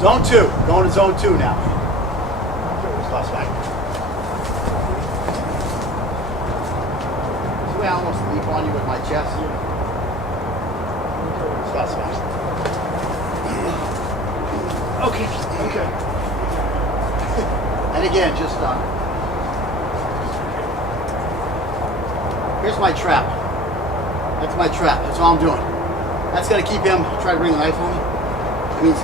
Zone 2. Going to zone 2 now. Toss back. See, I almost leap on you with my chest. Toss back. Okay. Okay. And again, just here's my trap. That's my trap. That's all I'm doing. That's gonna keep him. Try to bring the knife on me. That means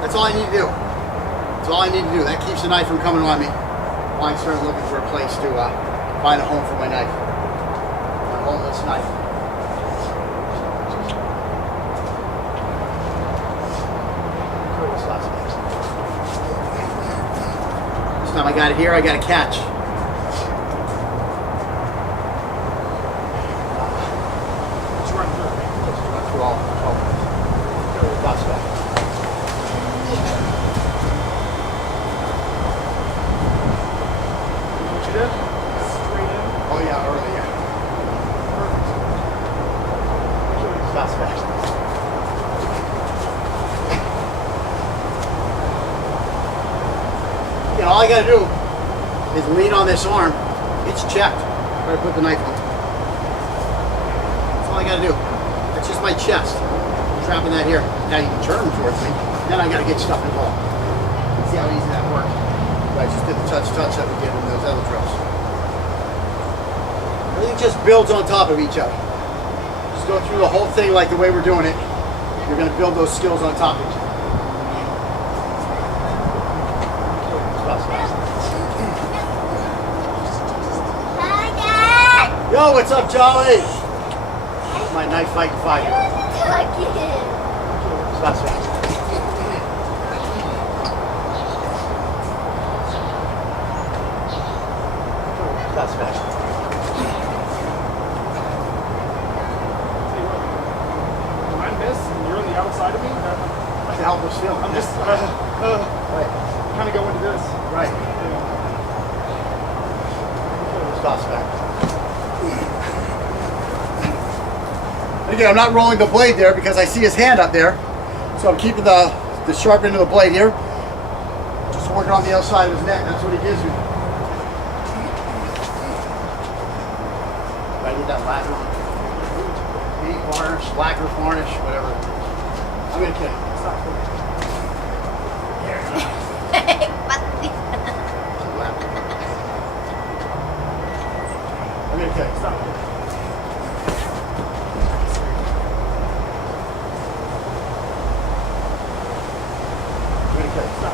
that's all I need to do. That's all I need to do. That keeps the knife from coming on me while I start looking for a place to find a home for my knife. My homeless knife. This time I got it here. I got a catch. Oh yeah, early, yeah. Fast. You know, all I gotta do is lean on this arm. It's checked. Try to put the knife on. That's all I gotta do. That's just my chest. I'm trapping that here. Now you can turn towards me. Then I gotta get stuff involved. See how easy that works. I just did the touch that we did in those other drills. Everything just builds on top of each other. Just go through the whole thing like the way we're doing it. You're going to build those skills on top of each other. Hi, Dad! Yo, what's up, Charlie? My knife fighting fighter. Stop. That's fast. When I miss and you're on the outside of me, That's a helpless feeling. I'm just right. kind of go into this. Right. Stop back. Again, I'm not rolling the blade there because I see his hand up there. So I'm keeping the sharp end of the blade here. Just working on the outside of his neck. That's what he gives me. I need that lacquer, paint varnish, lacquer varnish, whatever. I'm gonna kill you. Stop. I'm gonna kill you. Stop. I'm gonna kill you. Stop.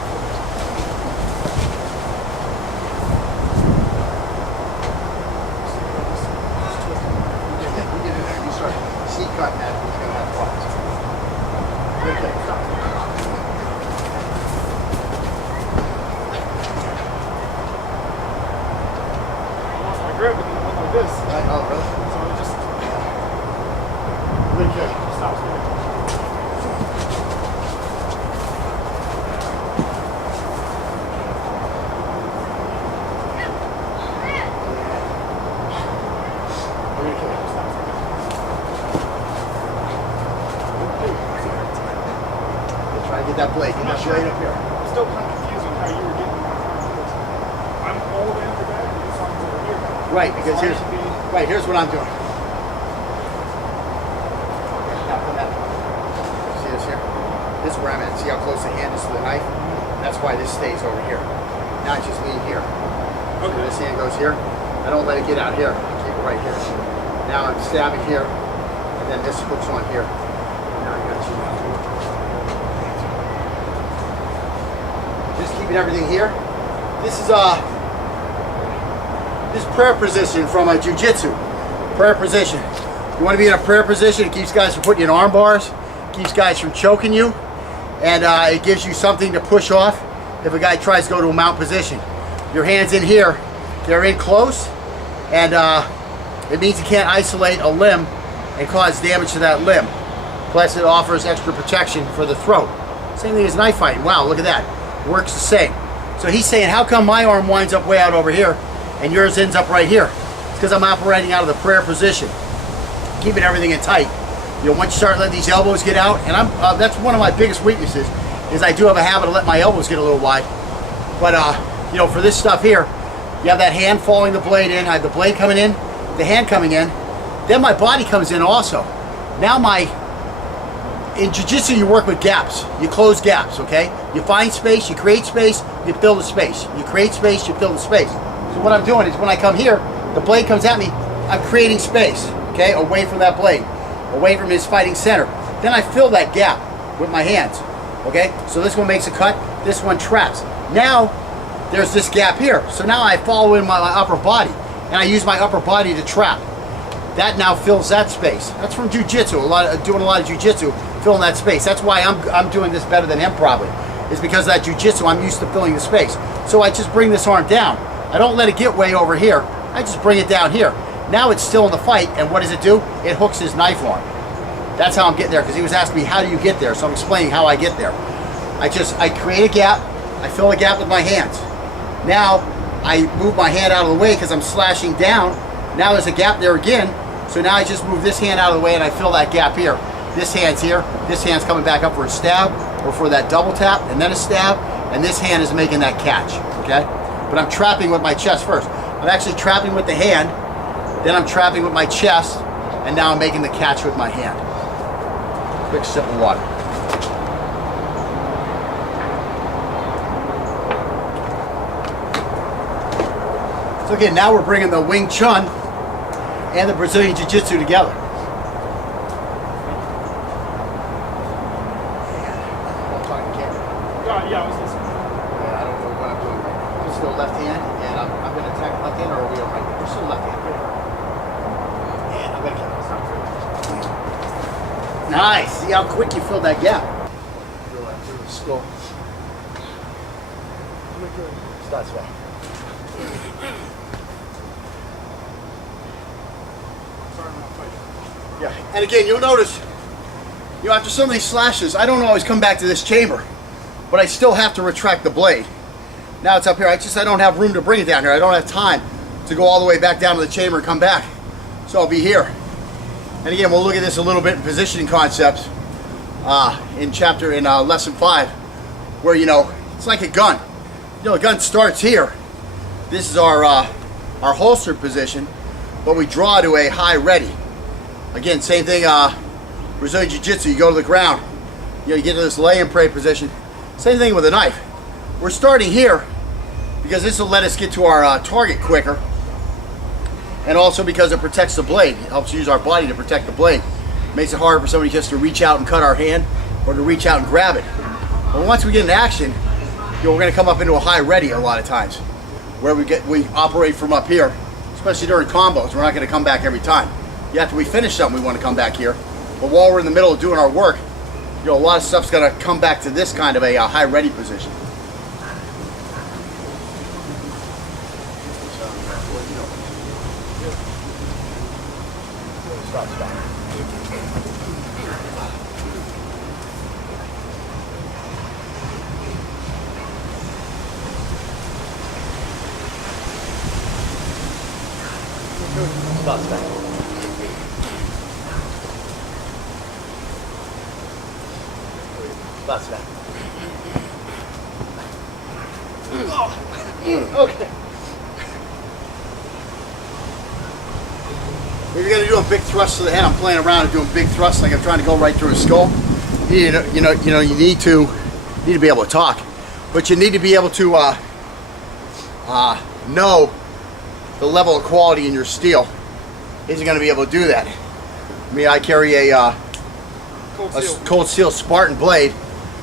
Cut that, he's going to have problems. Okay, stop. I lost my grip and then I went like this. Right. Oh, really? So it just Okay. stops me. Get that blade. Get that blade up here. I'm still kind of confused on how you were getting around this. I'm all the way up the back and this one's over here. Right, because here's what I'm doing. Now come out. See this here? This is where I'm at. See how close the hand is to the knife? That's why this stays over here. Now I just lean here. Okay. So this hand goes here. I don't let it get out here. I keep it right here. Now I'm stabbing here, and then this hooks on here. Now I got you. Just keeping everything here. This is this prayer position from a jiu-jitsu. Prayer position. You want to be in a prayer position. It keeps guys from putting you in arm bars. Keeps guys from choking you. And it gives you something to push off if a guy tries to go to a mount position. Your hands in here. They're in close. And it means you can't isolate a limb and cause damage to that limb. Plus it offers extra protection for the throat. Same thing as knife fighting. Wow, look at that. Works the same. So he's saying, how come my arm winds up way out over here and yours ends up right here? It's because I'm operating out of the prayer position, keeping everything in tight. You know, once you start letting these elbows get out, and that's one of my biggest weaknesses, is I do have a habit of letting my elbows get a little wide. But you know, for this stuff here, you have that hand following the blade in, I have the blade coming in, the hand coming in, then my body comes in also. Now in jiu-jitsu you work with gaps. You close gaps, okay? You find space, you create space, you fill the space. You create space, you fill the space. So what I'm doing is when I come here, the blade comes at me, I'm creating space, okay? Away from that blade, away from his fighting center. Then I fill that gap with my hands, okay? So this one makes a cut, this one traps. Now, there's this gap here. So now I follow in my upper body, and I use my upper body to trap. That now fills that space. That's from jiu-jitsu, doing a lot of jiu-jitsu, filling that space. That's why I'm doing this better than him probably, is because of that jiu-jitsu, I'm used to filling the space. So I just bring this arm down. I don't let it get way over here. I just bring it down here. Now it's still in the fight, and what does it do? It hooks his knife arm. That's how I'm getting there, because he was asking me, how do you get there? So I'm explaining how I get there. I create a gap, I fill the gap with my hands. Now, I move my hand out of the way because I'm slashing down. Now there's a gap there again, so now I just move this hand out of the way and I fill that gap here. This hand's here, this hand's coming back up for a stab, or for that double tap, and then a stab, and this hand is making that catch, okay? But I'm trapping with my chest first. I'm actually trapping with the hand, then I'm trapping with my chest, and now I'm making the catch with my hand. Quick sip of water. So again, now we're bringing the Wing Chun and the Brazilian Jiu-Jitsu together. Yeah, I was listening. Yeah, I don't know what I'm doing right now. I'm still left hand, and I'm going to attack left hand, or are we on right? We're still left hand. And I'm going to kill. Nice. See how quick you filled that gap. Feel that through the skull. Starts back. Yeah, and again, you'll notice, you know, after some of these slashes, I don't always come back to this chamber, but I still have to retract the blade. Now it's up here. I don't have room to bring it down here. I don't have time to go all the way back down to the chamber and come back. So I'll be here. And again, we'll look at this a little bit in positioning concepts in lesson 5, where, you know, it's like a gun. You know, the gun starts here. This is our holstered position, but we draw to a high ready. Again, same thing, Brazilian Jiu-Jitsu, you go to the ground, you know, you get to this lay and pray position. Same thing with a knife. We're starting here because this will let us get to our target quicker, and also because it protects the blade. It helps use our body to protect the blade. It makes it harder for somebody just to reach out and cut our hand, or to reach out and grab it. But once we get into action, you know, we're going to come up into a high ready a lot of times, where we operate from up here, especially during combos. We're not going to come back every time. After we finish something, we want to come back here. But while we're in the middle of doing our work, you know, a lot of stuff's going to come back to this kind of a high ready position. Stop. Okay. If you're going to do a big thrust to the head, I'm playing around and doing big thrusts like I'm trying to go right through his skull. You need to be able to talk, but you need to be able to know the level of quality in your steel. Isn't going to be able to do that. I mean, I carry a cold steel Spartan blade,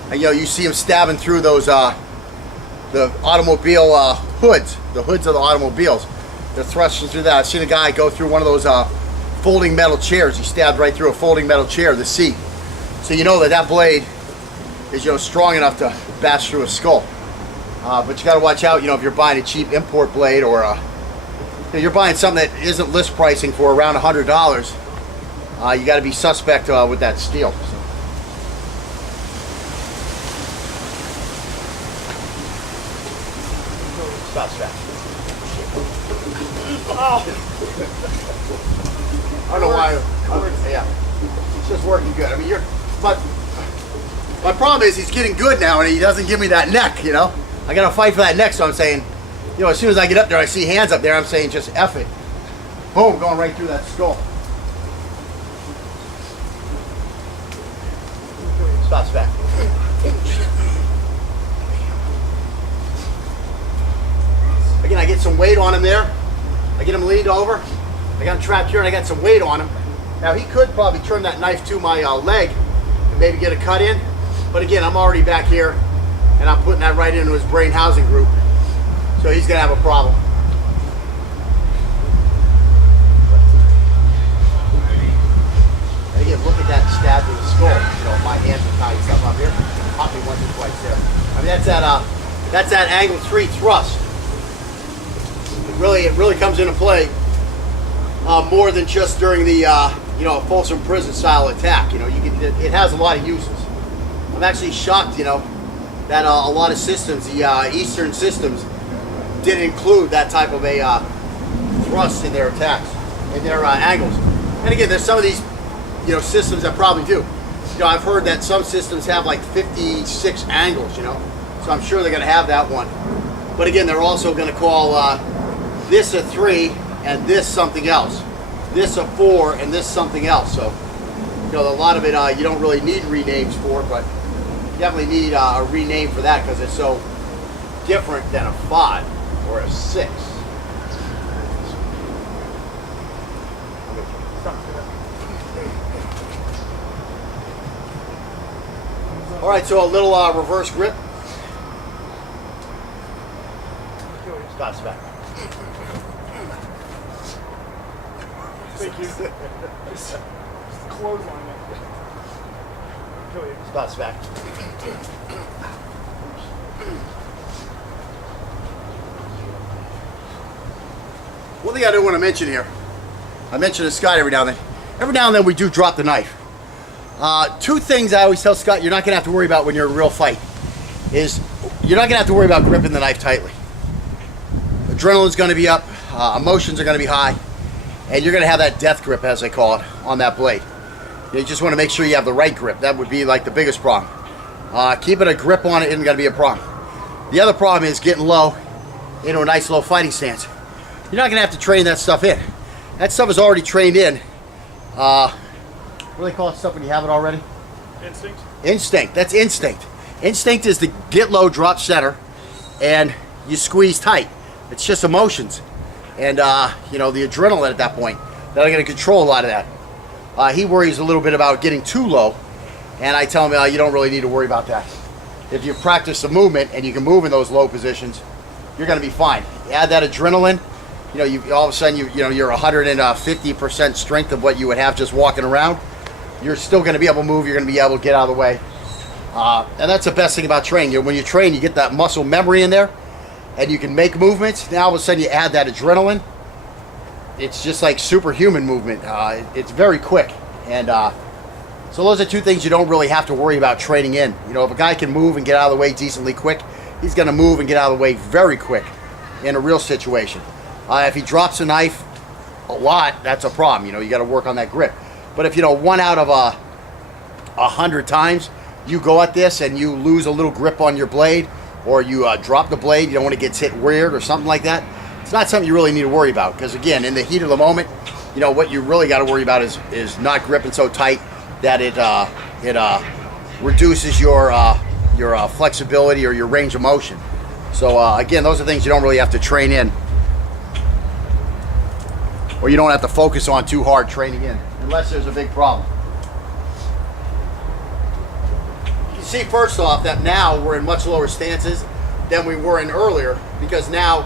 and you see him stabbing through those the automobile hoods, the hoods of the automobiles. They're thrusting through that. I've seen a guy go through one of those folding metal chairs. He stabbed right through a folding metal chair, the seat. So you know that blade is strong enough to bash through a skull. But you got to watch out. If you're buying a cheap import blade, or you're buying something that isn't list pricing for around $100, you got to be suspect with that steel. So. Stop. Oh. I don't know why. Yeah, it's just working good. I mean, by My problem is he's getting good now and he doesn't give me that neck, you know? I gotta fight for that neck, so I'm saying, you know, as soon as I get up there, I see hands up there, I'm saying just F it. Boom, going right through that skull. Stops back. Again, I get some weight on him there. I get him leaned over. I got him trapped here and I got some weight on him. Now he could probably turn that knife to my leg and maybe get a cut in. But again, I'm already back here and I'm putting that right into his brain housing group. So he's gonna have a problem. And again, look at that stab to the skull. You know, my hands are tight stuff up here. Pop me once or twice there. I mean, that's that angle 3 thrust. It really comes into play more than just during the you know, a Folsom Prison style attack. You know, it has a lot of uses. I'm actually shocked, you know, that a lot of systems, the Eastern systems, didn't include that type of a thrust in their attacks, in their angles. And again, there's some of these, you know, systems that probably do. You know, I've heard that some systems have like 56 angles, you know, so I'm sure they're going to have that one. But again, they're also going to call this a 3 and this something else, this a 4 and this something else. So, you know, a lot of it you don't really need renames for, but you definitely need a rename for that because it's so different than a 5 or a 6. All right, so a little reverse grip. Scott's back. Thank you. Just clothesline it. Kill you. Scott's back. One thing I do want to mention here, I mention to Scott every now and then. Every now and then we do drop the knife. 2 things I always tell Scott you're not going to have to worry about when you're in a real fight is you're not going to have to worry about gripping the knife tightly. Adrenaline's going to be up, emotions are going to be high, and you're going to have that death grip, as they call it, on that blade. You just want to make sure you have the right grip. That would be like the biggest problem. Keeping a grip on it isn't going to be a problem. The other problem is getting low into a nice low fighting stance. You're not going to have to train that stuff in. That stuff is already trained in. What do they call it stuff when you have it already? Instinct? Instinct. That's instinct. Instinct is to get low, drop center, and you squeeze tight. It's just emotions. And, you know, the adrenaline at that point, that are going to control a lot of that. He worries a little bit about getting too low, and I tell him you don't really need to worry about that. If you practice the movement and you can move in those low positions, you're going to be fine. You add that adrenaline, you know, you all of a sudden, you know, you're 150% strength of what you would have just walking around. You're still going to be able to move. You're going to be able to get out of the way. And that's the best thing about training. When you train, you get that muscle memory in there, and you can make movements. Now all of a sudden you add that adrenaline. It's just like superhuman movement. It's very quick. And so those are 2 things you don't really have to worry about training in. You know, if a guy can move and get out of the way decently quick, he's going to move and get out of the way very quick in a real situation. If he drops a knife a lot, that's a problem. You know, you got to work on that grip. But if, you know, 1 out of 100 times you go at this and you lose a little grip on your blade, or you drop the blade, you don't want to get hit weird or something like that, it's not something you really need to worry about. Because again, in the heat of the moment, you know, what you really got to worry about is not gripping so tight that it reduces your flexibility or your range of motion. So again, those are things you don't really have to train in, or you don't have to focus on too hard training in, unless there's a big problem. You see, first off, that now we're in much lower stances than we were in earlier, because now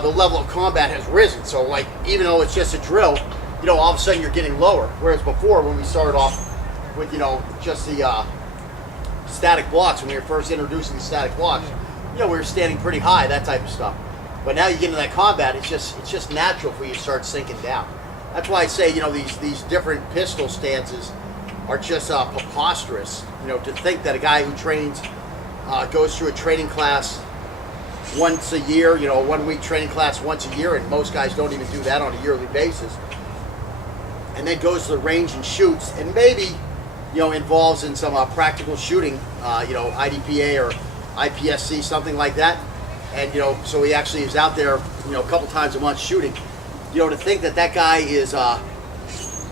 the level of combat has risen. So, like, even though it's just a drill, you know, all of a sudden you're getting lower. Whereas before, when we started off with, you know, just the static blocks, when we were first introducing the static blocks, you know, we were standing pretty high, that type of stuff. But now you get into that combat, it's just natural for you to start sinking down. That's why I say, you know, these different pistol stances are just preposterous. You know, to think that a guy who trains, goes through a training class once a year, you know, a 1-week training class once a year, and most guys don't even do that on a yearly basis, and then goes to the range and shoots, and maybe involves in some practical shooting, IDPA or IPSC, something like that. And, so he actually is out there, a couple times a month shooting. To think that guy is,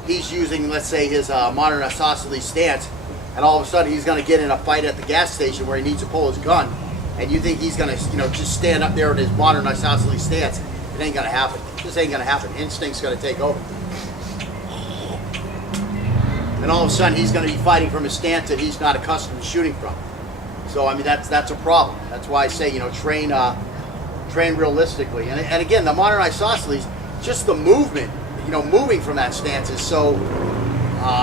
he's using, let's say, his modern isosceles stance, and all of a sudden he's going to get in a fight at the gas station where he needs to pull his gun, and you think he's going to, just stand up there in his modern isosceles stance. It ain't going to happen. It just ain't going to happen. Instinct's going to take over. And all of a sudden he's going to be fighting from a stance that he's not accustomed to shooting from. So I mean that's a problem. That's why I say train realistically. And again, the modern isosceles, just the movement, moving from that stance is so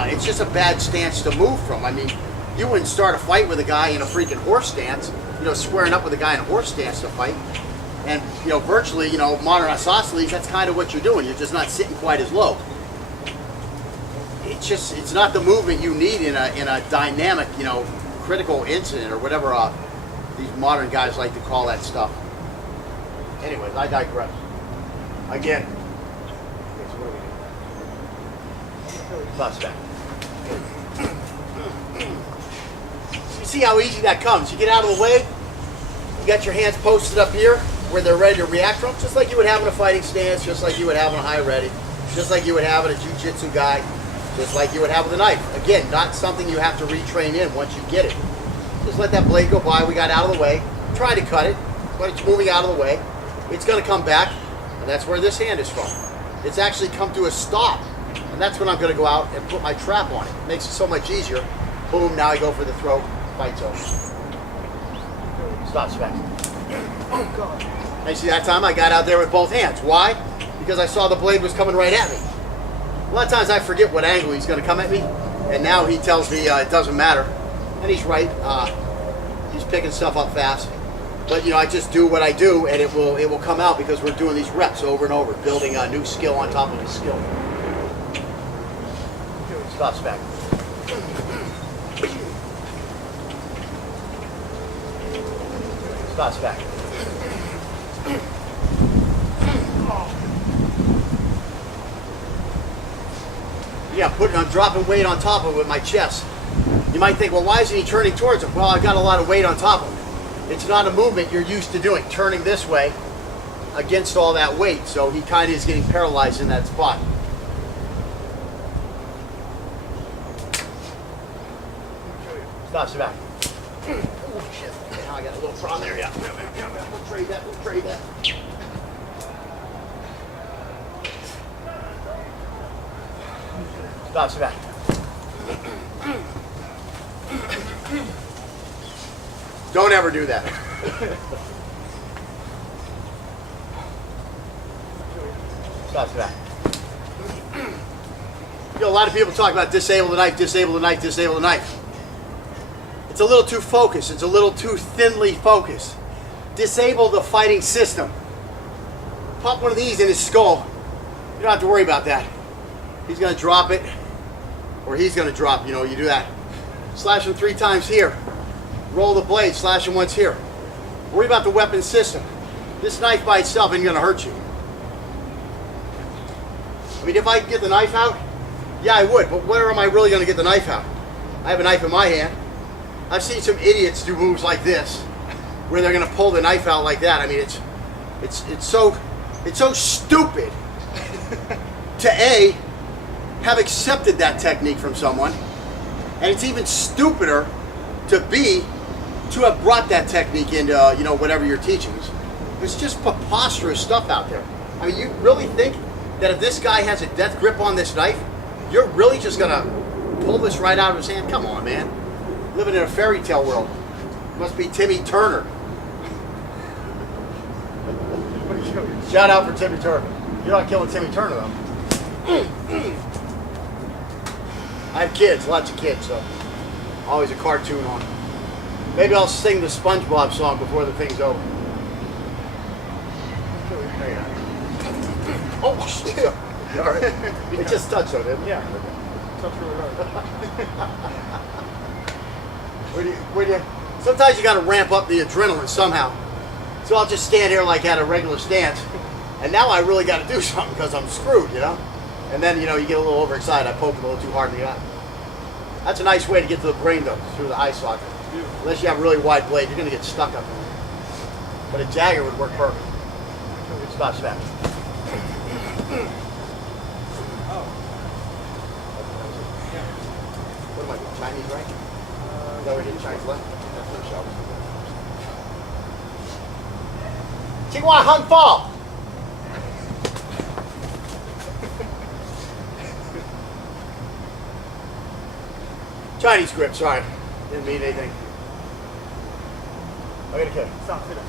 it's just a bad stance to move from. I mean, you wouldn't start a fight with a guy in a freaking horse stance, squaring up with a guy in a horse stance to fight. And virtually, modern isosceles, that's kind of what you're doing. You're just not sitting quite as low. It's not the movement you need in a dynamic, critical incident or whatever these modern guys like to call that stuff. Anyways, I digress. Again, okay, so what do we do? Suspect. You see how easy that comes. You get out of the way, you got your hands posted up here where they're ready to react from, just like you would have in a fighting stance, just like you would have in a high ready, just like you would have in a jiu-jitsu guy, just like you would have with a knife. Again, not something you have to retrain in once you get it. Just let that blade go by. We got out of the way. Try to cut it, but it's moving out of the way. It's going to come back, and that's where this hand is from. It's actually come to a stop, and that's when I'm going to go out and put my trap on it. It makes it so much easier. Boom, now I go for the throat. Fight's over. Stop spec. Oh, God. And you see, that time I got out there with both hands. Why? Because I saw the blade was coming right at me. A lot of times I forget what angle he's going to come at me, and now he tells me it doesn't matter. And he's right. He's picking stuff up fast. But I just do what I do, and it will come out because we're doing these reps over and over, building a new skill on top of a skill. Stop spec. Stop spec. Yeah, I'm dropping weight on top of it with my chest. You might think, well, why isn't he turning towards him? Well, I've got a lot of weight on top of him. It's not a movement you're used to doing, turning this way against all that weight. So he kind of is getting paralyzed in that spot. Stop, sit back. Oh, shit. Now I got a little problem there. Yeah. We'll trade that. We'll trade that. Stop, sit back. Don't ever do that. Stop, sit back. A lot of people talk about disable the knife, disable the knife, disable the knife. It's a little too focused. It's a little too thinly focused. Disable the fighting system. Pop one of these in his skull. You don't have to worry about that. He's going to drop it, or he's going to drop, you do that. Slash him 3 times here. Roll the blade, slash him once here. Worry about the weapon system. This knife by itself ain't going to hurt you. I mean, if I could get the knife out, yeah, I would, but where am I really going to get the knife out? I have a knife in my hand. I've seen some idiots do moves like this, where they're going to pull the knife out like that. I mean, it's so stupid to A, have accepted that technique from someone, and it's even stupider to B, to have brought that technique into whatever you're teaching. There's just preposterous stuff out there. I mean, you really think that if this guy has a death grip on this knife, you're really just gonna pull this right out of his hand? Come on, man. Living in a fairy tale world. Must be Timmy Turner. Shout out for Timmy Turner. You're not killing Timmy Turner though. I have kids, lots of kids, so always a cartoon on. Maybe I'll sing the SpongeBob song before the thing's over. Oh shit! All right. It just touched on it. Yeah. Touched really hard. Sometimes you got to ramp up the adrenaline somehow. So I'll just stand here like at a regular stance, and now I really got to do something because I'm screwed, And then you get a little overexcited. I poke it a little too hard in the eye. That's a nice way to get to the brain though, through the eye socket. Unless you have a really wide blade, you're gonna get stuck up in there. But a dagger would work perfect. Good spot, Sven. What am I doing? Chinese right? Is that what we did? Chinese left? Qinghua Hung Fall! Chinese grip, sorry. Didn't mean anything. I got a kick. Stop, sit down.